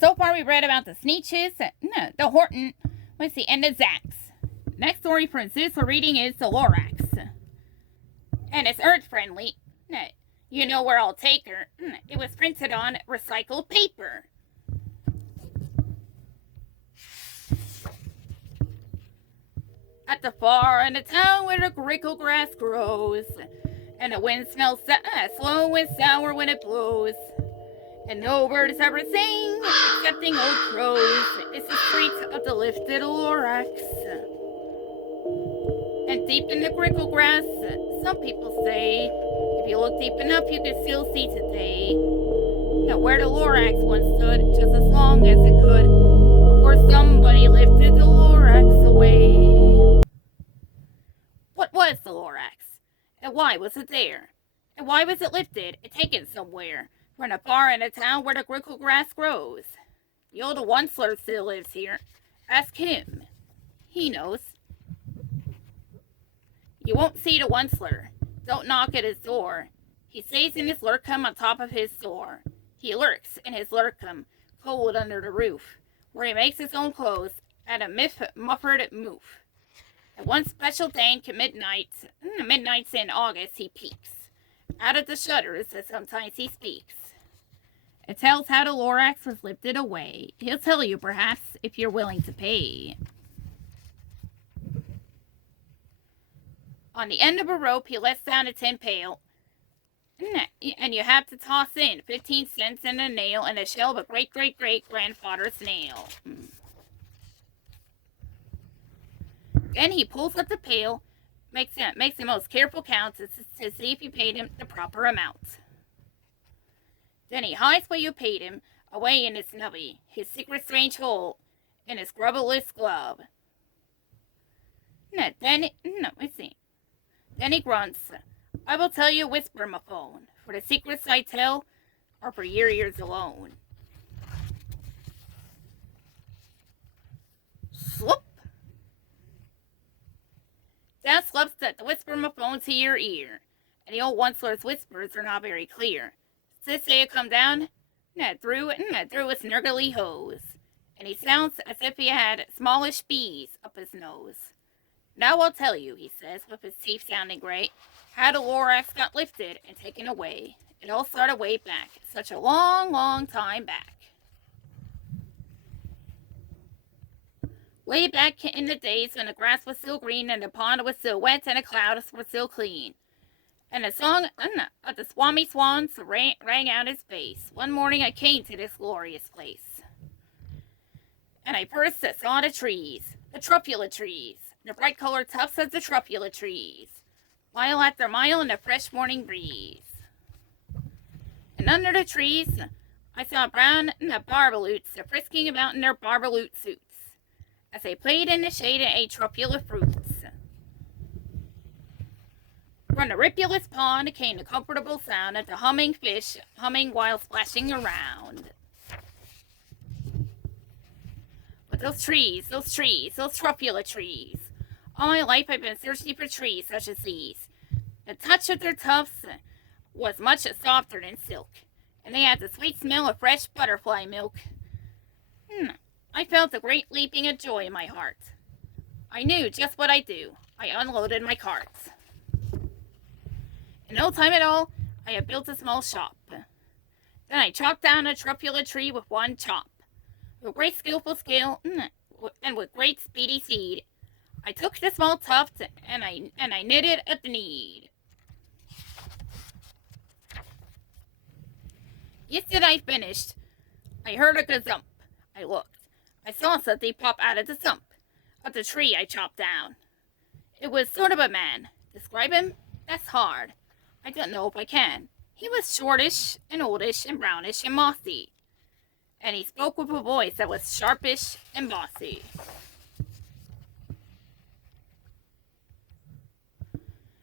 So far we read about the Sneeches, the Horton, and the Zax. Next story for Zeus we're reading is the Lorax. And it's earth friendly. You know where I'll take her. It was printed on recycled paper. At the far end of town where the grickle grass grows, and the wind smells slow and sour when it blows. And no birds ever sing, excepting old crows. It's the streets of the lifted lorax. And deep in the grickle grass, some people say, if you look deep enough, you can still see today. Now where the lorax once stood, just as long as it could, before somebody lifted the lorax away. What was the lorax? And why was it there? And why was it lifted and taken somewhere? From the far end of town where the grickle grass grows. The old Onceler still lives here. Ask him. He knows. You won't see the Onceler. Don't knock at his door. He stays in his lurkum on top of his store. He lurks in his lurkum, cold under the roof, where he makes his own clothes at a muffled moof. And one special day midnights in August, he peeks out of the shutters, and sometimes he speaks. It tells how the lorax was lifted away. He'll tell you, perhaps, if you're willing to pay. On the end of a rope, he lets down a tin pail, and you have to toss in 15 cents and a nail and a shell of a great-great-great-grandfather snail. Then he pulls up the pail, makes the most careful counts to see if you paid him the proper amount. Then he hides what you paid him away in his nubby, his secret strange hole, in his grubbleless glove. Then he grunts, I will tell you, whisper my phone, for the secrets I tell are for your ears alone. Sloop! Down slips the whisper my phone to your ear, and the old Onceler's whispers are not very clear. Sis say come down, through a snurgly hose, and he sounds as if he had smallish bees up his nose. Now I'll tell you, he says, with his teeth sounding great, how the lorax got lifted and taken away. It all started way back, such a long, long time back. Way back in the days when the grass was still green and the pond was still wet and the clouds were still clean. And the song of the Swami Swans rang out his face. One morning I came to this glorious place. And I first saw the trees, the trupula trees, the bright-colored tufts of the trupula trees, mile after mile in the fresh morning breeze. And under the trees I saw brown barbaloots frisking about in their barbaloot suits, as they played in the shade and ate trupula fruits. From the ripulous pond came the comfortable sound of the humming fish humming while splashing around. But those trupula trees. All my life I've been searching for trees such as these. The touch of their tufts was much softer than silk, and they had the sweet smell of fresh butterfly milk. I felt a great leaping of joy in my heart. I knew just what I'd do. I unloaded my carts. In no time at all, I had built a small shop. Then I chopped down a trupula tree with one chop. With great skillful skill, and with great speedy speed, I took the small tuft and I knitted at the need. Just as I finished, I heard a gazump. I looked. I saw something pop out of the stump of the tree I chopped down. It was sort of a man. Describe him? That's hard. I don't know if I can. He was shortish and oldish and brownish and mossy. And he spoke with a voice that was sharpish and bossy.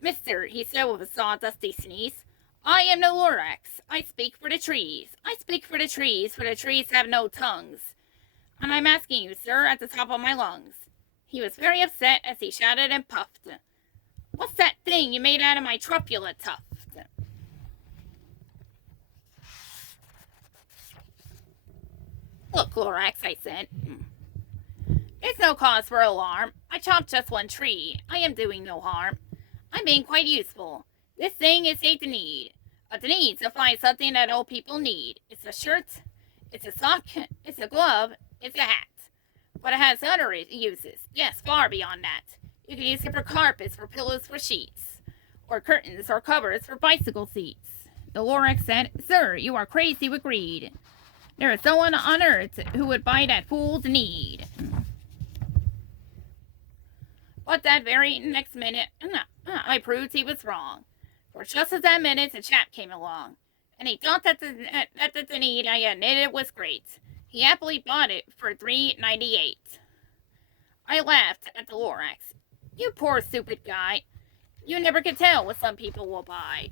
Mister, he said with a sawdusty sneeze, I am no lorax. I speak for the trees. I speak for the trees have no tongues. And I'm asking you, sir, at the top of my lungs. He was very upset as he shouted and puffed. What's that thing you made out of my trupula tuft? Look, lorax, I said. There's no cause for alarm. I chopped just one tree. I am doing no harm. I'm being quite useful. This thing is a need. A need to find something that old people need. It's a shirt, it's a sock, it's a glove, it's a hat. But it has other uses. Yes, far beyond that. You can use it for carpets, for pillows, for sheets, or curtains, or covers for bicycle seats. The lorax said, Sir, you are crazy with greed. There is no one on earth who would buy that fool's need. But that very next minute, I proved he was wrong. For just at that minute, a chap came along, and he thought that the need I had knitted was great. He happily bought it for $3.98. I laughed at the lorax. You poor stupid guy. You never can tell what some people will buy.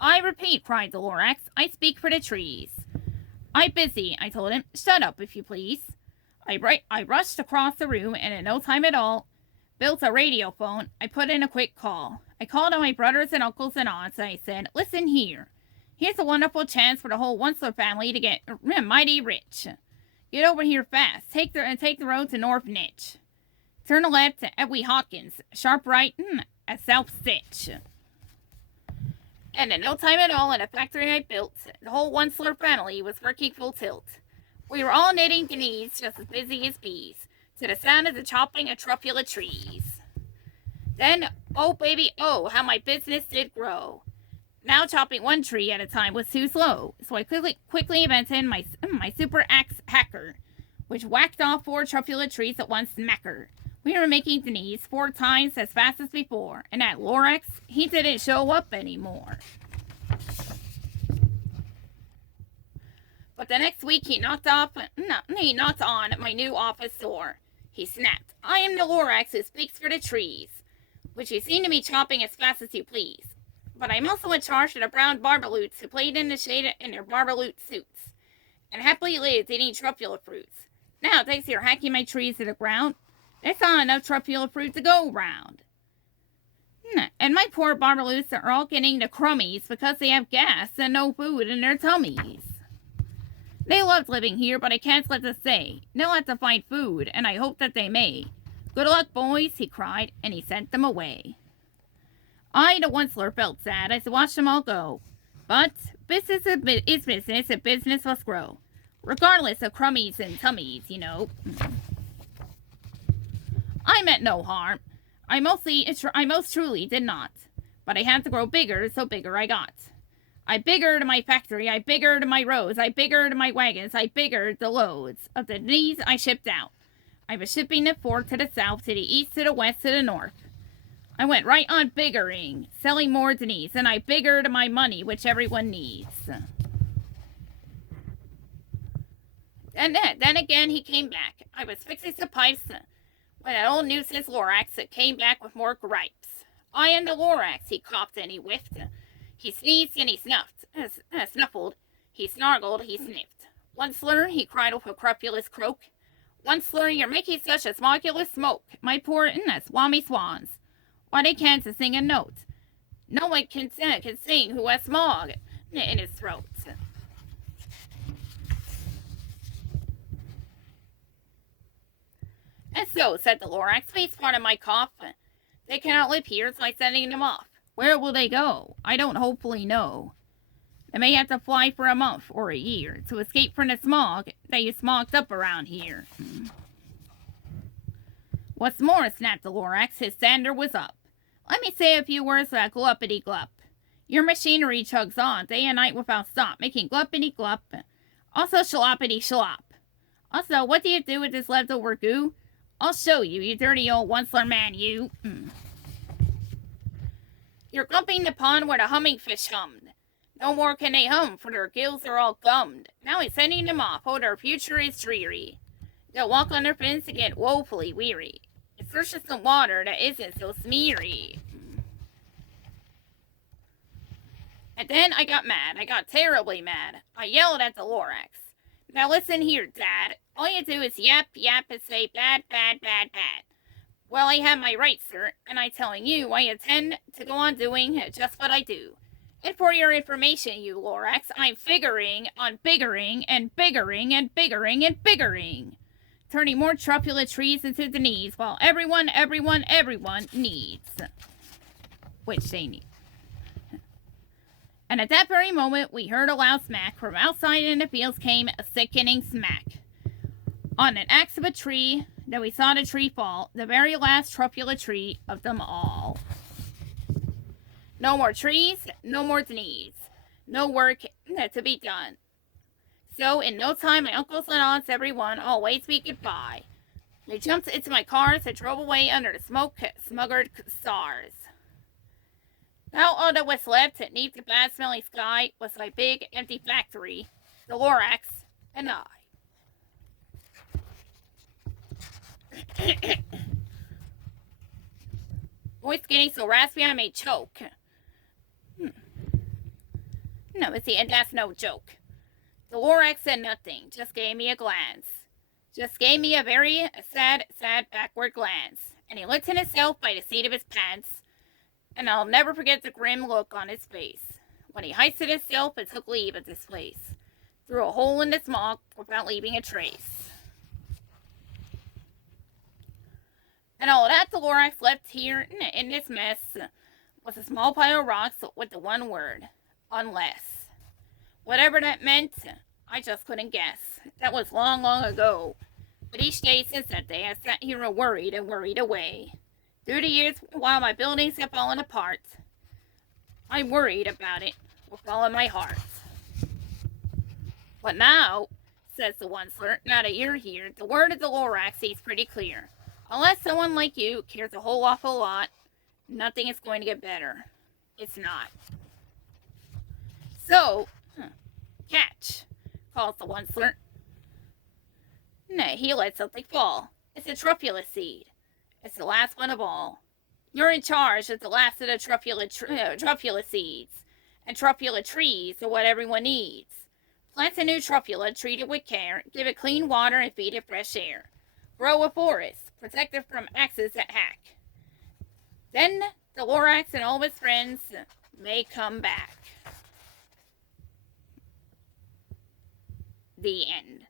I repeat, cried the lorax, I speak for the trees. I'm busy, I told him. Shut up, if you please. I rushed across the room, and in no time at all, built a radio phone. I put in a quick call. I called on my brothers and uncles and aunts, and I said, Listen here. Here's a wonderful chance for the whole Onceler family to get mighty rich. Get over here fast. Take the road to North Nitch. Turn left at Wee Hawkins. Sharp right at South Stitch. And in no time at all, in a factory I built, the whole Onceler family was working full tilt. We were all knitting the needs, just as busy as bees, to the sound of the chopping of truffula trees. Then, oh baby, oh, how my business did grow. Now chopping one tree at a time was too slow, so I quickly invented my super axe hacker, which whacked off 4 truffula trees at one smacker. We were making the needs 4 times as fast as before, and that lorax, he didn't show up anymore. But the next week he knocked on my new office door. He snapped, I am the lorax who speaks for the trees, which you seem to be chopping as fast as you please. But I'm also in charge of the brown barbaloots who played in the shade in their barbaloot suits, and happily lived eating truffula fruits. Now, thanks to your hacking my trees to the ground, there's not enough truffula fruit to go round. And my poor barbaloots are all getting the crummies because they have gas and no food in their tummies. They loved living here, but I can't let them stay. They'll have to find food, and I hope that they may. Good luck, boys, he cried, and he sent them away. I, the Onceler, felt sad as I watched them all go. But business is business, and business must grow, regardless of crummies and tummies, you know. I meant no harm. I most truly did not. But I had to grow bigger, so bigger I got. I biggered my factory, I biggered my roads, I biggered my wagons, I biggered the loads of the needs I shipped out. I was shipping the forth to the south, to the east, to the west, to the north. I went right on biggering, selling more needs, and I biggered my money, which everyone needs. And then again he came back. I was fixing some pipes when that old nuisance lorax came back with more gripes. I am the lorax, he coughed and he whiffed. He sneezed and he snuffled. He snargled, he sniffed. Onceler, he cried with a crupulous croak. Onceler, you're making such a smokulous smoke. My poor swammy swans. Why they can't sing a note. No one can sing who has smog in his throat. And so, said the lorax, please pardon my cough. They cannot live here, so I'm sending them off. Where will they go? I don't hopefully know. They may have to fly for a month or a year to escape from the smog that you smogged up around here. What's more, snapped the lorax, his sander was up. Let me say a few words about gluppity-glup. Your machinery chugs on day and night without stop, making gluppity-glup. Also shaloppity-shalop. Also, what do you do with this leftover goo? I'll show you, you dirty old Onceler man, you. You're glumping the pond where the humming fish hummed. No more can they hum, for their gills are all gummed. Now he's sending them off, oh, their future is dreary. They'll walk on their fins and get woefully weary. In search of some water that isn't so smeary. And then I got mad. I got terribly mad. I yelled at the lorax. Now listen here, Dad. All you do is yap, yap, and say bad, bad, bad, bad. Well, I have my rights, sir, and I'm telling you I intend to go on doing just what I do. And for your information, you lorax, I'm figuring on biggering and biggering and biggering and biggering, turning more truffula trees into the needs, while everyone needs. Which they need. And at that very moment, we heard a loud smack. From outside in the fields came a sickening smack. On an axe of a tree, then we saw the tree fall, the very last truffula tree of them all. No more trees, no more needs, no work to be done. So, in no time, my uncles and aunts, everyone, all waved me goodbye. They jumped into my cars and drove away under the smoke-smuggered stars. Now all that was left beneath the bad-smelling sky was my big, empty factory, the lorax, and I. Voice getting so raspy I may choke. No, see, and that's no joke. The lorax said nothing, just gave me a glance. Just gave me a very sad backward glance. And he looked in himself by the seat of his pants, and I'll never forget the grim look on his face when he hoisted himself and took leave of this place, through a hole in the smog without leaving a trace. And all that the lorax left here in this mess was a small pile of rocks with the one word, unless. Whatever that meant, I just couldn't guess. That was long, long ago. But each day since that day, I sat here and worried away. Through the years, while my buildings have fallen apart, I worried about it with all of my heart. But now, says the onceler, now that you're here, the word of the lorax is pretty clear. Unless someone like you cares a whole awful lot, nothing is going to get better. It's not. So, catch, calls the onceler. Nay, he let something fall. It's a truffula seed. It's the last one of all. You're in charge of the last of the truffula seeds. And truffula trees are what everyone needs. Plant a new truffula, treat it with care, give it clean water and feed it fresh air. Grow a forest, protect it from axes that hack. Then the lorax and all of his friends may come back. The end.